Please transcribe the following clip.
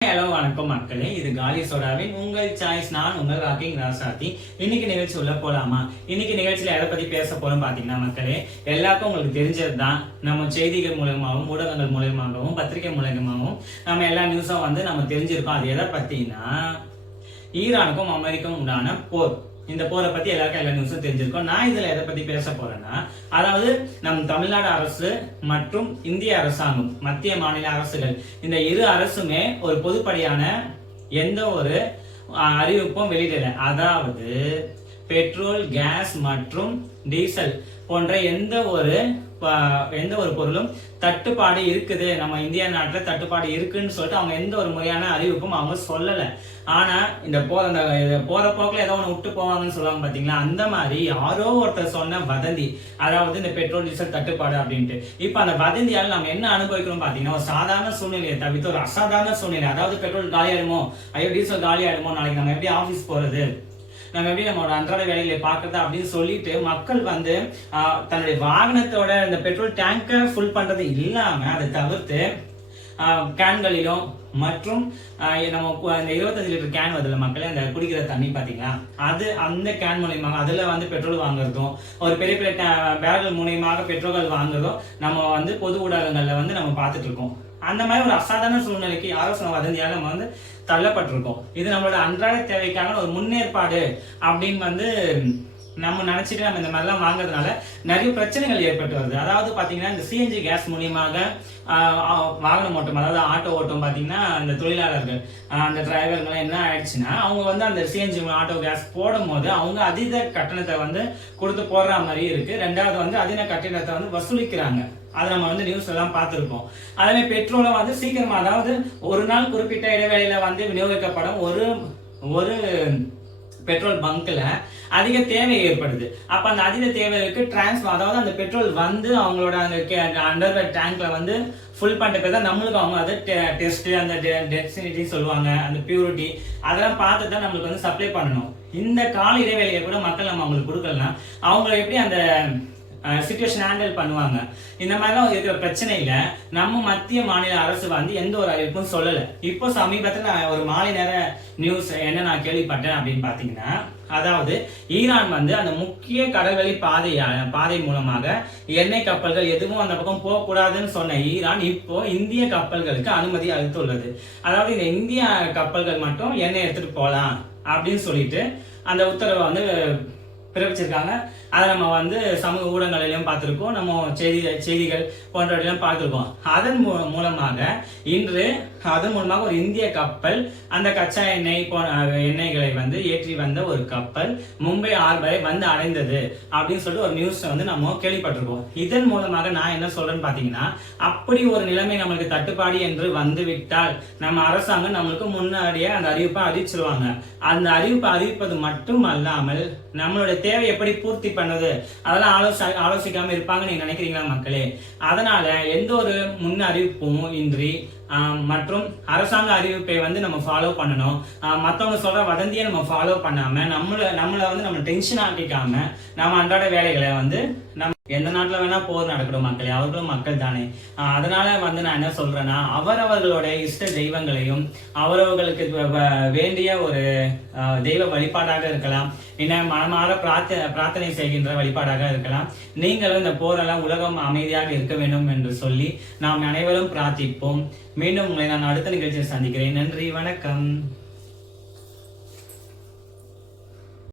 Hello வணக்கம் மக்களே, இது காலி சோடாவின் உங்கள் சாய்ஸ். நான் உங்கள் ராக்கிங் ராசாத்தி. இன்னைக்கு நிகழ்ச்சி உள்ள போலாமா? இன்னைக்கு நிகழ்ச்சியில எதை பத்தி பேச போறோம் பாத்தீங்கன்னா மக்களே, எல்லாருக்கும் உங்களுக்கு தெரிஞ்சதுதான். நம்ம செய்திகள் மூலமாகவும் ஊடகங்கள் மூலமாகவும் பத்திரிகை மூலமாகவும் நம்ம எல்லா நியூஸும் நம்ம தெரிஞ்சிருக்கோம். அது எதை பத்தினா ஈரானுக்கும் அமெரிக்காவும் உண்டான போர். இந்த போரை பத்தி எல்லாருக்கும் எல்லா நியூஸும் தெரிஞ்சிருக்கும். நான் இதுல எதை பத்தி பேச போறேன்னா, அதாவது நம் தமிழ்நாடு அரசு மற்றும் இந்திய அரசாங்கம், மத்திய மாநில அரசுகள், இந்த இரு அரசுமே ஒரு பொதுப்படியான எந்த ஒரு அறிவிப்பும் வெளியிடல. அதாவது பெட்ரோல், கேஸ் மற்றும் டீசல் போன்ற எந்த ஒரு பொருளும் தட்டுப்பாடு இருக்குது, நம்ம இந்தியா நாட்டுல தட்டுப்பாடு இருக்குன்னு சொல்லிட்டு அவங்க எந்த ஒரு முறையான அறிவிப்பும் அவங்க சொல்லல. ஆனா இந்த போற போக்குல ஏதோ ஒண்ணு விட்டு போவாங்கன்னு சொல்லுவாங்க பாத்தீங்களா, அந்த மாதிரி யாரோ ஒருத்தர் சொன்ன வதந்தி, அதாவது இந்த பெட்ரோல் டீசல் தட்டுப்பாடு அப்படின்ட்டு. இப்ப அந்த வதந்தியால் நம்ம என்ன அனுபவிக்கிறோம் பாத்தீங்கன்னா, ஒரு சாதாரண சூழ்நிலையை தவிர்த்து ஒரு அசாதாரண சூழ்நிலை. அதாவது பெட்ரோல் காலி ஆயிடுமோ, ஐயோ டீசல் காலி ஆயிடுமோ, நாளைக்கு நம்ம எப்படி ஆபீஸ் போறது, நம்ம எப்படி நம்மளோட அன்றாட வேலைகளை பார்க்கறது அப்படின்னு சொல்லிட்டு மக்கள் தன்னுடைய வாகனத்தோட இந்த பெட்ரோல் டேங்கை ஃபுல் பண்றது இல்லாம அதை தவிர்த்து கேன்களிலும் மற்றும் நம்ம இந்த 25 லிட்டர் கேன் வருதுல மக்களே, அந்த குடிக்கிற தண்ணி பாத்தீங்களா, அந்த கேன் மூலியமாக அதுல பெட்ரோல் வாங்குறதும், ஒரு பெரிய பெரிய பேரல் மூலியமாக பெட்ரோல் வாங்குறதும் நம்ம பொது ஊடகங்கள்ல நம்ம பார்த்துட்டு இருக்கோம். அந்த மாதிரி ஒரு அசாதாரண சூழ்நிலைக்கு யாரோ சொன்ன வதந்தியால நம்ம தள்ளப்பட்டிருக்கோம். இது நம்மளோட அன்றாட தேவைக்கான ஒரு முன்னேற்பாடு அப்படின்னு நம்ம நினைச்சிட்டு நம்ம இந்த மாதிரிலாம் வாங்குறதுனால நிறைய பிரச்சனைகள் ஏற்பட்டு வருது. அதாவது பாத்தீங்கன்னா இந்த சிஎன்ஜி கேஸ் மூலியமாக வாகனம் ஓட்டும், அதாவது ஆட்டோ ஓட்டும் பாத்தீங்கன்னா அந்த தொழிலாளர்கள், அந்த டிரைவர்கள் என்ன ஆயிடுச்சுன்னா, அவங்க அந்த சிஎன்ஜி ஆட்டோ கேஸ் போடும் போது அவங்க அதீத கட்டணத்தை கொடுத்து போடுற மாதிரி இருக்கு. ரெண்டாவது அதீத கட்டணத்தை வசூலிக்கிறாங்க. அதை நம்ம நியூஸ் எல்லாம் பார்த்துருக்கோம். அதே பெட்ரோலும் சீக்கிரமா, அதாவது ஒரு நாள் குறிப்பிட்ட இடைவேளையில விநியோகிக்கப்படும் ஒரு பெட்ரோல் பங்க்ல அதிக தேவை ஏற்படுது. அப்ப அந்த அதிக தேவைக்கு அதாவது அந்த பெட்ரோல் அவங்களோட அந்த அண்டர் டேங்க்ல ஃபுல் பண்ணிட்ட பேர் தான் நம்மளுக்கு அவங்க அதை டெஸ்ட், அந்த டென்சிட்டி சொல்லுவாங்க, அந்த பியூரிட்டி அதெல்லாம் பார்த்து தான் நம்மளுக்கு சப்ளை பண்ணணும். இந்த கால இடைவேளையை கூட மக்கள் நம்ம அவங்களுக்கு கொடுக்கலாம். அவங்க எப்படி அந்த சிச்சுவேஷன் ஹேண்டில் பண்ணுவாங்க. இந்த மாதிரிலாம் இருக்கிற பிரச்சனையில நம்ம மத்திய மாநில அரசு எந்த ஒரு அறிவிப்பும் சொல்லல. இப்போ சமீபத்துல ஒரு மாலை நேர நியூஸ் என்ன நான் கேள்விப்பட்டேன் அப்படின்னு பாத்தீங்கன்னா, அதாவது ஈரான் அந்த முக்கிய கடல்வழி பாதை மூலமாக எண்ணெய் கப்பல்கள் எதுவும் அந்த பக்கம் போக கூடாதுன்னு சொன்ன ஈரான் இப்போ இந்திய கப்பல்களுக்கு அனுமதி அளித்துள்ளது. அதாவது இந்த இந்திய கப்பல்கள் மட்டும் எண்ணெய் எடுத்துட்டு போலாம் அப்படின்னு சொல்லிட்டு அந்த உத்தரவை பிறப்பிச்சிருக்காங்க. அதை நம்ம சமூக ஊடகங்களிலும் பார்த்துருக்கோம், நம்ம செய்திகள் போன்றவற்றிலும் பார்த்துருக்கோம். அதன் மூலமாக இன்று ஒரு இந்திய கப்பல் அந்த கச்சா எண்ணெய்களை ஏற்றி வந்த ஒரு கப்பல் மும்பை ஹார்பரை அடைந்தது அப்படின்னு சொல்லிட்டு ஒரு நியூஸ் நம்ம கேள்விப்பட்டிருக்கோம். இதன் மூலமாக நான் என்ன சொல்றேன்னு பாத்தீங்கன்னா, அப்படி ஒரு நிலைமை நம்மளுக்கு தட்டுப்பாடு என்று வந்துவிட்டால் நம்ம அரசாங்கம் நம்மளுக்கு முன்னாடியே அந்த அறிவிப்பை அறிவிச்சிருவாங்க. அந்த அறிவிப்பை அறிவிப்பது மட்டும் அல்லாமல் நம்மளுடைய தேவை எப்படி பூர்த்தி பண்ணது அதெல்லாம் ஆலோசிக்காம இருப்பாங்க நீங்க நினைக்கிறீங்களா மக்களே? அதனால எந்த ஒரு முன் அறிவிப்பும் இன்றி மற்றும் அரசாங்க அறிவிப்பை நம்ம ஃபாலோ பண்ணணும். மற்றவங்க சொல்ற வதந்தியை நம்ம ஃபாலோ பண்ணாம நம்மளை நம்ம டென்ஷன் ஆக்கிக்காம நம்ம அன்றாட வேலைகளை நம்ம எந்த நாட்டுல வேணா போர் நடக்கணும் மக்களே, அவர்களும் மக்கள் தானே. அதனால நான் என்ன சொல்றேன்னா, அவரவர்களுடைய இஷ்ட தெய்வங்களையும் அவரவர்களுக்கு வேண்டிய ஒரு தெய்வ வழிபாடாக இருக்கலாம், மனமாற பிரார்த்தனை செய்கின்ற வழிபாடாக இருக்கலாம். நீங்களும் இந்த போரெல்லாம் உலகம் அமைதியாக இருக்க வேண்டும் என்று சொல்லி நாம் அனைவரும் பிரார்த்திப்போம். மீண்டும் உங்களை நான் அடுத்த நிகழ்ச்சியில் சந்திக்கிறேன். நன்றி, வணக்கம்.